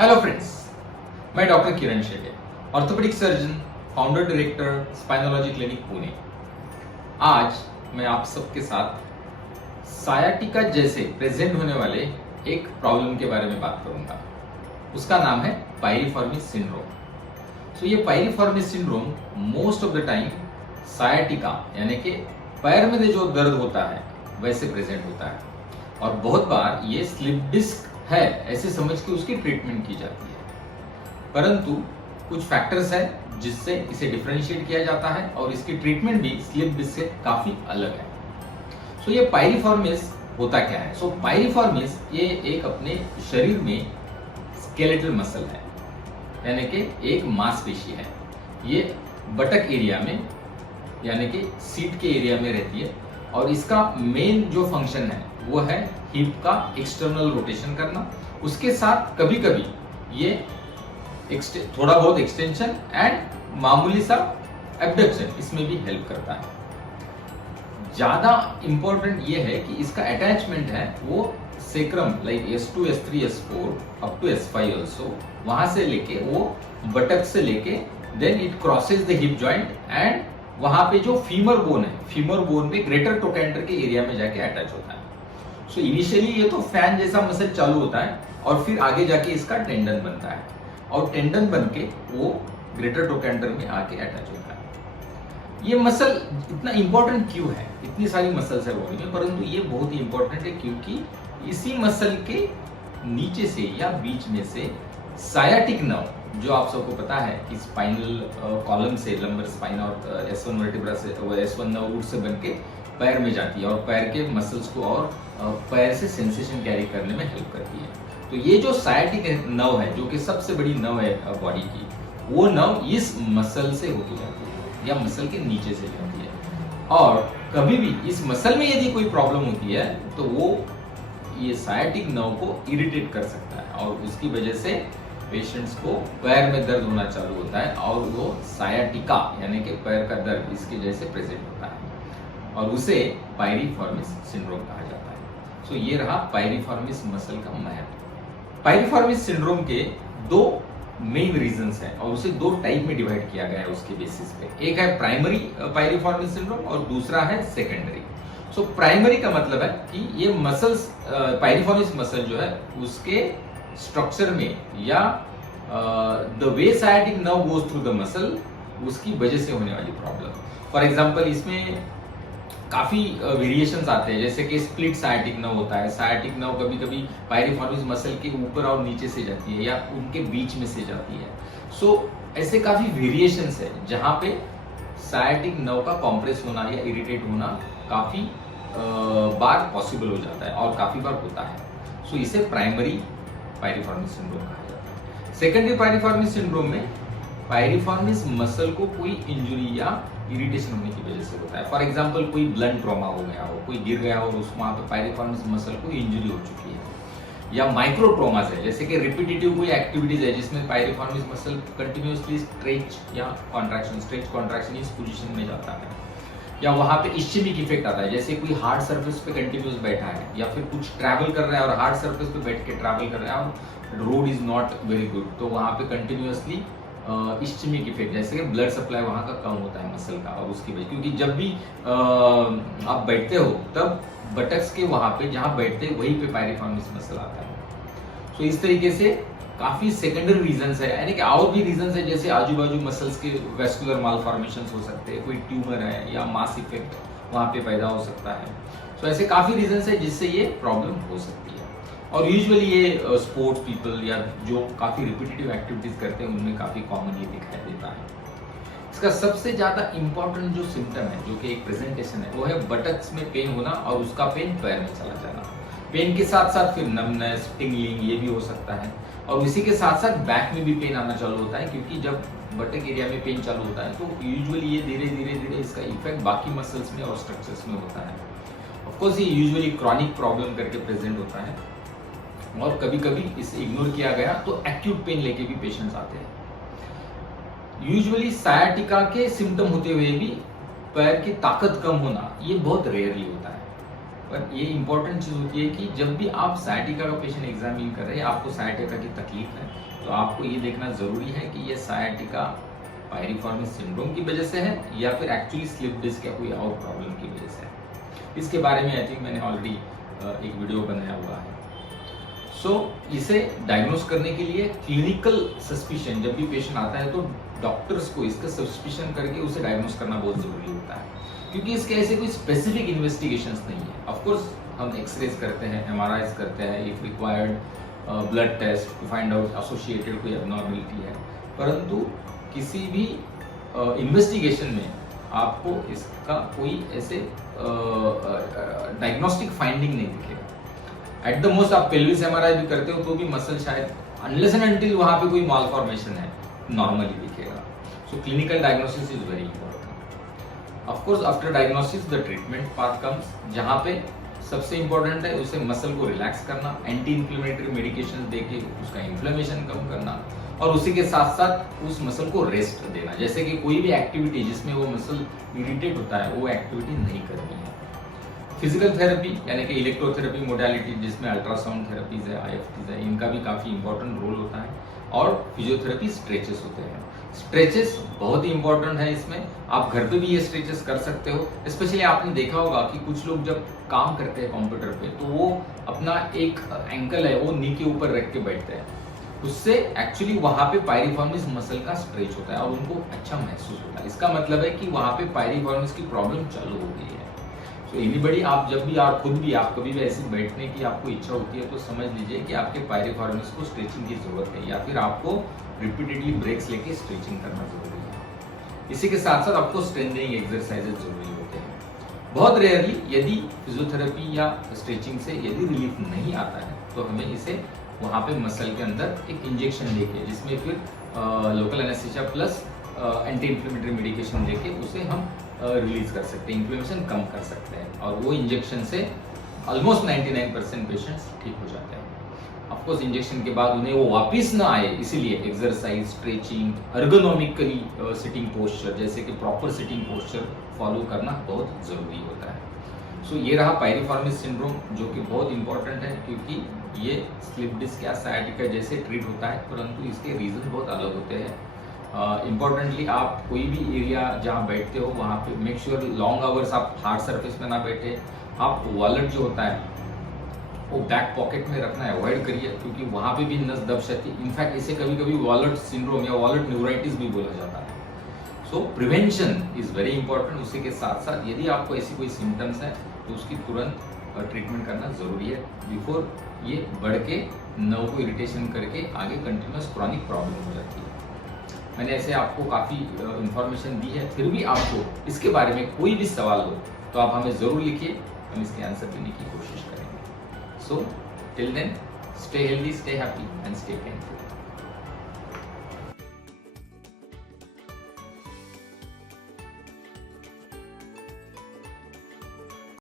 Hello friends, मैं doctor Kiran Shete, orthopaedic surgeon, founder director, spinology clinic Pune. आज मैं आप सबके साथ सायाटिका जैसे प्रेजेंट होने वाले एक प्रॉब्लम के बारे में बात करूंगा। उसका नाम है पायरिफॉर्मिस सिंड्रोम। ये piriformis syndrome most of the time सायाटिका यानी कि पैर में जो दर्द होता है वैसे प्रेजेंट होता है, और बहुत बार ये स्लिप डिस्क है ऐसे समझ के उसकी ट्रीटमेंट की जाती है। परंतु कुछ फैक्टर्स है जिससे इसे डिफरेंशिएट किया जाता है और इसकी ट्रीटमेंट भी स्लिप डिस्क से काफी अलग है। ये पायरिफॉर्मिस होता क्या है? पायरिफॉर्मिस ये एक अपने शरीर में स्केलेटल मसल है, यानी कि एक मांसपेशी है। ये बटक एरिया में यानी कि सीट के एरिया में रहती है, और इसका मेन जो फंक्शन है वो है हिप का एक्सटर्नल रोटेशन करना। उसके साथ कभी कभी ये थोड़ा बहुत एक्सटेंशन एंड मामूली सा एब्डक्शन इसमें भी हेल्प करता है। ज्यादा इंपॉर्टेंट ये है कि इसका अटैचमेंट है वो sacrum like S2, S3, S4 up to S5 also, वहां से लेके वो बटक से लेके then it crosses the hip joint and वहां पे जो फीमर बोन है, फीमर बोन में ग्रेटर ट्रोकेंटर के एरिया में जाके अटैच होता है। इनिशियली ये तो फैन जैसा मसल चालू होता है और फिर आगे जाके इसका टेंडन बनता है, और टेंडन बन के वो ग्रेटर ट्रोकेंटर में आके अटैच होता है। ये मसल इतना इंपॉर्टेंट क्यों है? इतनी सारी मसल्स है बॉडी में, परंतु ये बहुत ही इंपॉर्टेंट है क्योंकि इसी मसल के नीचे से या बीच में से सायाटिक नर्व, जो आप सबको पता है कि स्पाइनल कॉलम से लंबर स्पाइन और S1 वर्टिब्रा से S1 नर्व रूट से बन के पैर में जाती है और पैर के मसल्स को और पैर से सेंसेशन कैरी करने में हेल्प करती है। तो ये जो सायाटिक नर्व है, जो कि सबसे बड़ी नर्व है बॉडी की, वो नर्व इस मसल से होती जाती है या मसल के नीचे से जाती है। और कभी भी इस मसल में यदि कोई प्रॉब्लम होती है तो वो ये सायाटिक नर्व को इरिटेट कर सकता है, और उसकी वजह से पेशेंट्स को पैर में दर्द होना चालू होता है, और वो सायाटिका यानी कि पैर का दर्द इसकी वजह से प्रेजेंट होता है, और उसे पायरिफॉर्मिस सिंड्रोम कहा जाता है। ये रहा पायरिफॉर्मिस मसल का महत्व। पायरिफॉर्मिस सिंड्रोम के दो मेन रीजंस हैं, और उसे दो टाइप में डिवाइड किया गया है उसके बेसिस पे। एक है प्राइमरी पायरिफॉर्मिस सिंड्रोम और दूसरा है सेकेंडरी। प्राइमरी का मतलब है कि ये मसल्स पायरिफॉर्मिस मसल जो है उसके स्ट्रक्चर में या the way sciatic nerve goes through the muscle, उसकी वजह से होने वाली प्रॉब्लम। फॉर एग्जांपल इसमें काफी वेरिएशंस आते हैं, जैसे कि स्प्लिट सायाटिक नर्व होता है। सायाटिक नर्व कभी कभी पायरिफॉर्मिस मसल के ऊपर और नीचे से जाती है या उनके बीच में से जाती है। ऐसे काफी वेरिएशंस है जहां पे सायाटिक नर्व का कॉम्प्रेस होना या इरिटेट होना काफी बार पॉसिबल हो जाता है और काफी बार होता है। इसे प्राइमरी पायरिफॉर्मिस सिंड्रोम कहा जाता है। सेकेंडरी पायरिफॉर्मिस सिंड्रोम में पायरिफॉर्मिस मसल को कोई इंजरी या इरिटेशन होने की वजह से होता है। फॉर एग्जांपल कोई ब्लंट ट्रॉमा हो गया हो, कोई गिर गया हो और वहां पे पायरिफॉर्मिस मसल को इंजरी हो चुकी है, या माइक्रो ट्रॉमास है जैसे कि रिपीटेटिव कोई एक्टिविटीज है जिसमें पायरिफॉर्मिस मसल कंटिन्यूअसली स्ट्रेच या कॉन्ट्रैक्शन, स्ट्रेच कॉन्ट्रैक्शन इस पोजीशन में जाता है, या वहां पे इश्चेमिक इफेक्ट आता है, जैसे कोई हार्ड सरफेस पे कंटिन्यूअस बैठा है या फिर कुछ ट्रैवल कर रहा है और हार्ड सरफेस पे बैठ के ट्रैवल कर रहा है और road is not very good, तो वहां पे कंटिन्यूअसली इश्चेमिक इफेक्ट, जैसे कि ब्लड सप्लाई वहां का कम होता है मसल का, और उसकी वजह क्योंकि जब भी आप बैठते हो तब बटक्स के वहां पे जहां बैठते हैं वहीं पे पायरिफॉर्मिस मसल आता है। इस तरीके से काफी सेकेंडरी रीजंस है, यानी कि और भी रीजंस है, जैसे आजू बाजू मसल्स के वेस्कुलर मालफॉर्मेशंस हो सकते हैं, कोई ट्यूमर है या मास इफेक्ट वहां पे पैदा हो सकता है। ऐसे काफी रीजंस है जिससे ये प्रॉब्लम हो सकती है, और यूजुअली ये स्पोर्ट्स पीपल या जो काफी रिपीटेटिव एक्टिविटीज करते हैं उनमें काफी कॉमन ये दिखाई देता है। इसका सबसे ज्यादा इंपॉर्टेंट जो सिम्टम है, जो कि एक प्रेजेंटेशन है, वो है बटक्स में पेन होना और उसका पेन पैर में चला जाना। पेन के साथ साथ फिर नमनेस, टिंगलिंग ये भी हो सकता है, और इसी के साथ साथ बैक में भी पेन आना चालू होता है, क्योंकि जब बटक एरिया में पेन चालू होता है तो यूजुअली ये धीरे धीरे इसका इफेक्ट बाकी मसल्स में और स्ट्रक्चर्स में होता है। ऑफ कोर्स ये यूजुअली क्रॉनिक प्रॉब्लम करके प्रेजेंट होता है, और कभी कभी इसे इग्नोर किया गया तो एक्यूट पेन लेके भी पेशेंट्स आते हैं। यूजुअली सायाटिका के सिम्टम होते हुए भी पैर की ताकत कम होना ये बहुत रेयरली होता है, पर ये इंपॉर्टेंट चीज़ होती है कि जब भी आप सायाटिका का पेशेंट एग्जामिन कर रहे हैं, आपको सायाटिका की तकलीफ है, तो आपको ये देखना ज़रूरी है कि ये सायाटिका पायरिफॉर्mis सिंड्रोम की वजह से है या फिर एक्चुअली स्लिप डिस्क या कोई और प्रॉब्लम की वजह से है। इसके बारे में आई थिंक मैंने ऑलरेडी एक वीडियो बनाया हुआ है। इसे डायग्नोस करने के लिए क्लिनिकल सस्पिशन, जब भी पेशेंट आता है तो डॉक्टर्स को इसका सस्पिशन करके उसे डायग्नोस करना बहुत जरूरी होता है, क्योंकि इसके ऐसे कोई स्पेसिफिक इन्वेस्टिगेशंस नहीं है। ऑफ कोर्स हम एक्सरेज करते हैं, एमआरआईज करते हैं, if required blood test to find out associated कोई एबनॉर्मलिटी है, परंतु किसी भी इन्वेस्टिगेशन में आपको इसका कोई ऐसे डायग्नोस्टिक फाइंडिंग नहीं दिखेगा। एट द मोस्ट आप पेल्विस एमआरआई भी करते हो तो भी मसल शायद अनलेस एंड अनटिल वहां पे कोई मालफॉर्मेशन है नॉर्मली दिखेगा। So clinical diagnosis is very important. Of course after diagnosis the treatment part comes, जहां पे सबसे इंपॉर्टेंट है उसे मसल को रिलैक्स करना, एंटी इंफ्लेमेटरी मेडिकेशन देके उसका इन्फ्लेमेशन कम करना, और उसी के साथ साथ उस मसल को रेस्ट देना। जैसे कि कोई भी एक्टिविटी जिसमें वो मसल इरिटेट होता है वो एक्टिविटी नहीं करनी है। फिजिकल थेरेपी यानी कि इलेक्ट्रोथेरेपी मोडालिटी जिसमें अल्ट्रासाउंड थेरेपीज है, आईएफटीज है, इनका भी काफी इंपॉर्टेंट रोल होता है। और फिजियोथेरेपी स्ट्रेचेस होते हैं। स्ट्रेचेस बहुत ही इंपॉर्टेंट है इसमें। आप घर पे भी ये स्ट्रेचेस कर सकते हो। स्पेशली आपने देखा होगा कि कुछ लोग जब काम करते हैं कंप्यूटर पे तो वो अपना एक एंकल है वो नी के ऊपर रख के बैठते हैं, उससे एक्चुअली वहां पे पायरिफॉर्मिस मसल का स्ट्रेच होता है और उनको अच्छा महसूस होता है। इसका मतलब है कि वहां पे पायरिफॉर्मिस की प्रॉब्लम चालू हो गई है। तो एनीबडी, आप जब भी आप खुद भी आप कभी भी ऐसे बैठने की आपको इच्छा होती है तो समझ लीजिए कि आपके पायरिफॉर्मिस को स्ट्रेचिंग की जरूरत है, या फिर आपको रिपीटेडली ब्रेक्स लेके स्ट्रेचिंग करना जरूरी है। इसी के साथ साथ आपको स्ट्रेंथनिंग एक्सरसाइजेज जरूरी होते हैं। बहुत रेयरली यदि फिजियोथेरेपी या स्ट्रेचिंग से यदि रिलीफ नहीं आता है तो हमें इसे वहां पे मसल के अंदर एक इंजेक्शन लेके, जिसमें फिर local anaesthesia plus anti inflammatory medication लेके उसे हम रिलीज कर सकते हैं, इन्फ्लेमेशन कम कर सकते हैं, और वो इंजेक्शन से ऑलमोस्ट 99% पेशेंट्स ठीक हो जाते हैं। ऑफ कोर्स इंजेक्शन के बाद उन्हें वो वापस ना आए, इसीलिए exercise, stretching, ergonomically sitting posture, जैसे कि प्रॉपर सिटिंग पोस्चर फॉलो करना बहुत जरूरी होता है। सो ये रहा पायरिफॉर्मिस सिंड्रोम, जो कि बहुत इंपॉर्टेंट है, क्योंकि ये स्लिप डिस्क या सायाटिका जैसे ट्रीट होता है, परंतु इसके रीजन बहुत अलग होते हैं। इम्पोर्टेंटली आप कोई भी एरिया जहाँ बैठते हो वहाँ पे मेक श्योर लॉन्ग आवर्स आप हार्ड सरफेस में ना बैठे। आप वॉलेट जो होता है वो बैक पॉकेट में रखना अवॉइड करिए, क्योंकि वहाँ पे भी नस दब सकती है। इनफैक्ट इसे कभी कभी वॉलेट सिंड्रोम या वॉलेट न्यूराइटिस भी बोला जाता है। सो प्रिवेंशन इज वेरी इंपॉर्टेंट। उसी के साथ साथ यदि आपको ऐसी कोई सिम्टम्स है तो उसकी तुरंत ट्रीटमेंट करना जरूरी है, बिफोर ये बढ़ के नर्व को इरिटेशन करके आगे कंटिन्यूस क्रॉनिक प्रॉब्लम हो जाती है। मैंने ऐसे आपको काफ़ी इंफॉर्मेशन दी है, फिर भी आपको इसके बारे में कोई भी सवाल हो तो आप हमें ज़रूर लिखिए, हम इसके आंसर देने की कोशिश करेंगे। So till then, stay healthy, stay happy and stay painful.